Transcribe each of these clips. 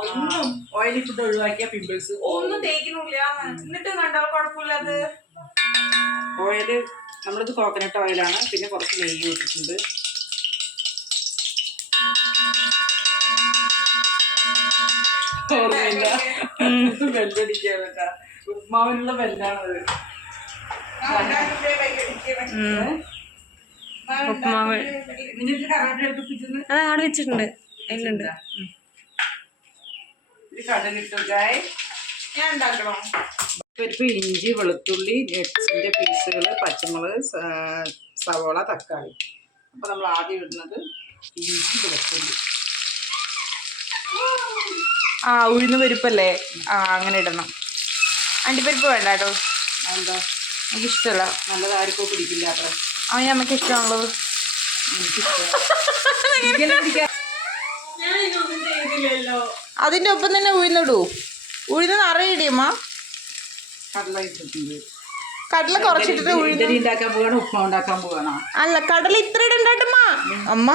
ഒന്നും oily food ഒഴിവാക്കിയ pimples ഒന്നും തേക്കണില്ല എന്നിട്ട് കണ്ടാൽ കുഴപ്പമില്ലാത് ഓയിൽ നമ്മളിത് കോക്കനട്ട് ഓയിലാണ് പിന്നെ കുറച്ച് നെയ്യ് ഇട്ടിട്ടുണ്ട് ഓർമ്മയില്ല. ബെല്ലടിക്കാൻ കേട്ടാ. ഉപ്മാവിനുള്ള ബെല്ലാണത് വെച്ചിട്ടുണ്ട്. അതിലുണ്ട്. ഇത് കടലിട്ടു ഗായ് ഞാൻ ഉണ്ടാക്കണോ? പരിപ്പ് ഇഞ്ചി വെളുത്തുള്ളി നെറ്റ്സിന്റെ പീസുകൾ പച്ചമുളക് സവോള തക്കാളി. അപ്പൊ നമ്മൾ ആദ്യം ഇടുന്നത് ഇഞ്ചി വെളുത്തുള്ളി. ആ ഉഴുന്ന് പരിപ്പല്ലേ? ആ അങ്ങനെ ഇടണം. അണ്ടിപ്പരിപ്പ് വേണ്ട കേട്ടോ. എന്താ എനിക്ക് ഇഷ്ടമല്ല നല്ലത് ആർക്കോ പിടിക്കില്ല അത്ര. ആ നമുക്ക് ഇഷ്ടമാണുള്ളത് അതിന്റെ ഒപ്പം തന്നെ ഉഴുന്നിടൂ. ഉഴുന്ന് കടല ഇട്ടിട്ടുണ്ട്. കടല കുറച്ചിട്ടിട്ട് ഉണ്ടാക്കാൻ പോവാണോ ഉപ്പ ഉണ്ടാക്കാൻ പോവാണോ? അല്ല കടല ഇത്ര ഇടണ്ടമ്മ അമ്മ.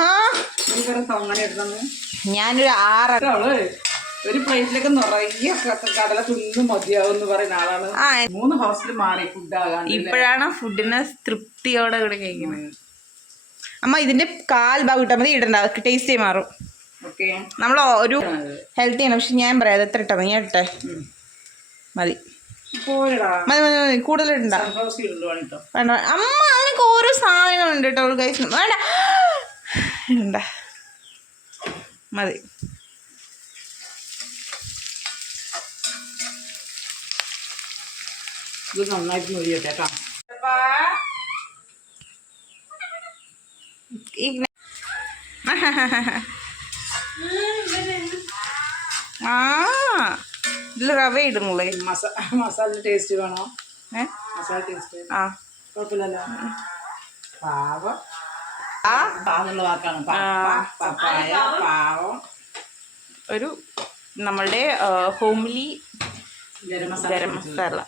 ഞാനൊരു ആറ് ഒരു പ്ലേറ്റിലൊക്കെ നിറയെ കടല തിന്ന് മതിയാവും പറയുന്ന ആളാണ്. മൂന്ന് ഹോസ്റ്റലിൽ മാറി ഫുഡ് ആകാൻ ഇപ്പോഴാണ് ഫുഡിനെ തൃപ്തിയോടെ ഇവിടെ കഴിക്കുന്നത് അമ്മ ഇതിന്റെ കാൽ ഭാഗം ഇട്ടാൽ മതി ഇടണ്ട. ടേസ്റ്റ് മാറും. നമ്മൾ ഒരു ഹെൽത്തി ആണ്. പക്ഷെ ഞാൻ പറയാം എത്ര ഇട്ടാ? ഞാൻ ഇട്ടെ. മതി. മതി മതി മതി. ഇടുവാണ് വേണ്ട. അമ്മ അതിനൊക്കെ ഓരോ സാധനങ്ങളുണ്ട് കേട്ടോ ഗൈസ് വേണ്ട. ഇടണ്ട. മതി. ഇത് നന്നായിട്ട് മൊഴിയട്ടെ കേട്ടോ. ഇഗ്ന- ആ ഇതിൽ റവ ഇടുന്നുള്ളേ മസാല ടേസ്റ്റ് വേണോ? മസാല ടേസ്റ്റ് ആ. കുഴപ്പമില്ലല്ലോ. പാവം. വാക്കാണ്. പപ്പായ പാവം ഒരു നമ്മളുടെ ഹോംലി ഗരം മസാല ഗരം മസാല.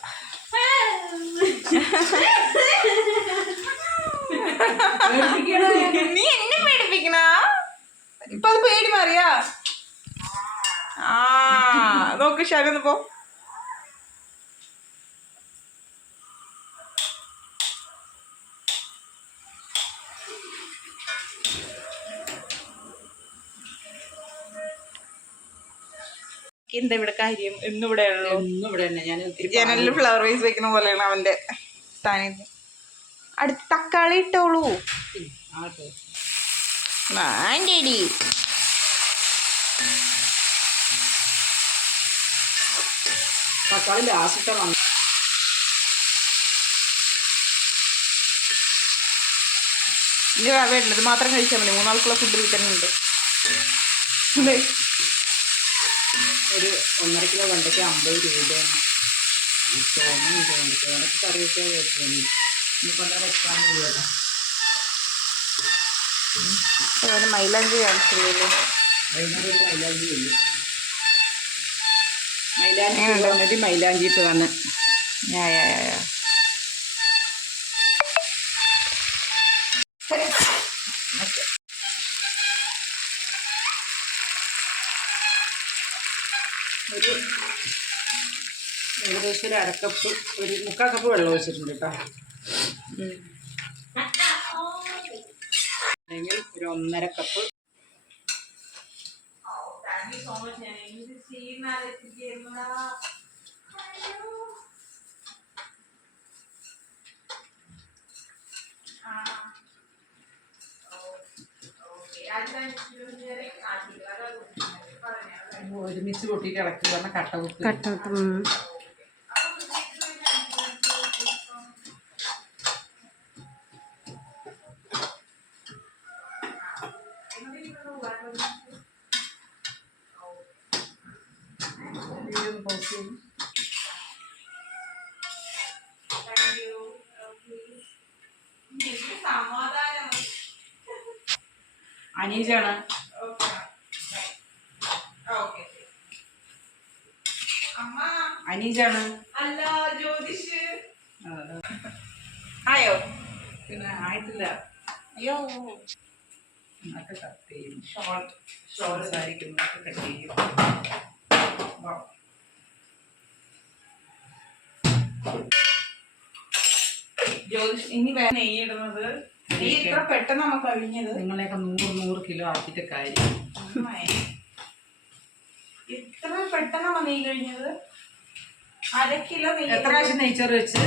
നീ എന്നെ പേടിപ്പിക്കണ? ഇപ്പൊ അത് പേടി മാറിയാ നോക്ക് ശാഖന്ന് പോ. എന്താ ഇവിടെ കാര്യം? ഇന്നിവിടെ ജനലിൽ ഫ്ലവർ വൈസ് വെക്കുന്ന പോലെയാണ് അവന്റെ സാന്നിധ്യം അടുത്ത് തക്കാളി ഇട്ടോളൂ. ആട്ടെ. തക്കാളി ലാസ്റ്റ് വന്നു. ഇനി ഇത് റവ ഇത് മാത്രം കഴിച്ചാൽ മതി. മൂന്നാൾക്കുള്ള ഫുഡ് കിട്ടുന്നുണ്ട് ഒരു ഒന്നര കിലോ വെണ്ടയ്ക്ക് അമ്പത് രൂപയാണ്. തോന്നുന്നുണ്ട് വെണ്ടയ്ക്ക് വെണ്ടയ്ക്ക് കറി വെച്ചാൽ വെച്ചു ഇനിയിപ്പോൾ എന്താ വെക്കാൻ പോവുകയല്ല അതുപോലെ മൈലാഞ്ചി കാണിച്ചില്ലല്ലോ വൈകുന്നേരം മൈലാഞ്ചി ഇല്ല? മൈലാഞ്ചി വന്നിട്ട് മൈലാഞ്ചി ഇട്ട് യാ ഒരു ഏകദേശം ഒരു അരക്കപ്പ് ഒരു മുക്കാൽ കപ്പ് വെള്ളം ഒഴിച്ചിട്ടുണ്ട് കേട്ടോ അല്ലെങ്കിൽ ഒരു ഒന്നര കപ്പ് ഒരുമിച്ച് കൂട്ടിയിട്ട് ഇളക്കി പറഞ്ഞാൽ കട്ട കുത്തി കട്ട ഇതൊന്ന് pause ചെയ്യ്. അനീജാണ് അനീജാണ്. അല്ല ജ്യോതിഷ്. ആയോ? പിന്നെ ആയിട്ടില്ല. അയ്യോ. എന്നൊക്കെ കട്ട് ചെയ്യും. ഷോർട്ട് സംസാരിക്കുന്നതൊക്കെ കട്ട് ചെയ്യും. ജ്യോതിഷ് ഇനി വേറെ നെയ്യ് ഇടുന്നത് നെയ്യ് ഇത്ര പെട്ടെന്ന് നമുക്ക് അഴിഞ്ഞത് നിങ്ങളെയൊക്കെ നൂറ് നൂറ് കിലോ ആക്കിയിട്ട് കാര്യം. ഇത്ര പെട്ടെന്നാണോ നെയ്യ് കഴിഞ്ഞത് അര കിലോ നെയ്യ് എത്ര പ്രാവശ്യം നെയ്ച്ചോറ് വെച്ച്?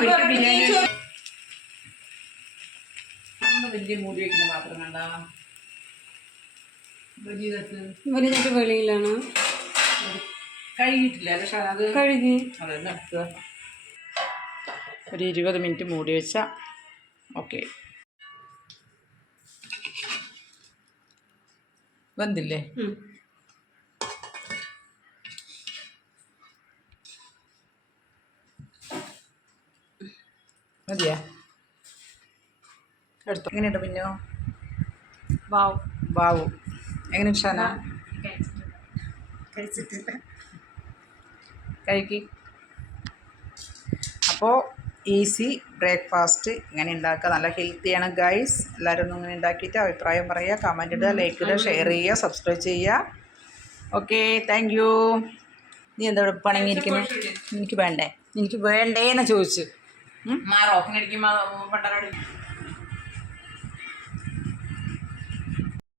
വലിയ വലിയ മൂടി വെക്കുന്ന പാത്രം വലിയതൊക്കെ വലുതായിട്ട് വെളിയിലാണ്. കഴുകിയിട്ടില്ല പക്ഷെ ഷാ? അത് കഴുകി. അതെ നടത്തുക ഒരു ഇരുപത് മിനിറ്റ് മൂടി വെച്ചാൽ ഓക്കെ. വെന്തില്ലേ? ഉം. മതിയാ? എടുത്തോ. എങ്ങനെയുണ്ട് പിന്നോ വാവ്. വാവു. എങ്ങനെ ഷാന കഴിച്ചിട്ടില്ല. കഴിക്ക്. അപ്പോൾ ഈസി ബ്രേക്ക്ഫാസ്റ്റ് ഇങ്ങനെ ഉണ്ടാക്കുക. നല്ല ഹെൽത്തിയാണ് ഗൈസ്. എല്ലാവരും ഒന്ന് ഇങ്ങനെ ഉണ്ടാക്കിയിട്ട് അഭിപ്രായം പറയുക കമന്റ് ഇടുക ലൈക്ക് ഇടുക ഷെയർ ചെയ്യുക സബ്സ്ക്രൈബ് ചെയ്യുക. ഓക്കെ താങ്ക് യു നീ എന്താ ഇവിടെ പണങ്ങിയിരിക്കുന്നു എനിക്ക് വേണ്ടേ? എനിക്ക് വേണ്ടേന്ന് ചോദിച്ചു. മാ റോക്കിനടിക്കുമ്പോ പണ്ടറടി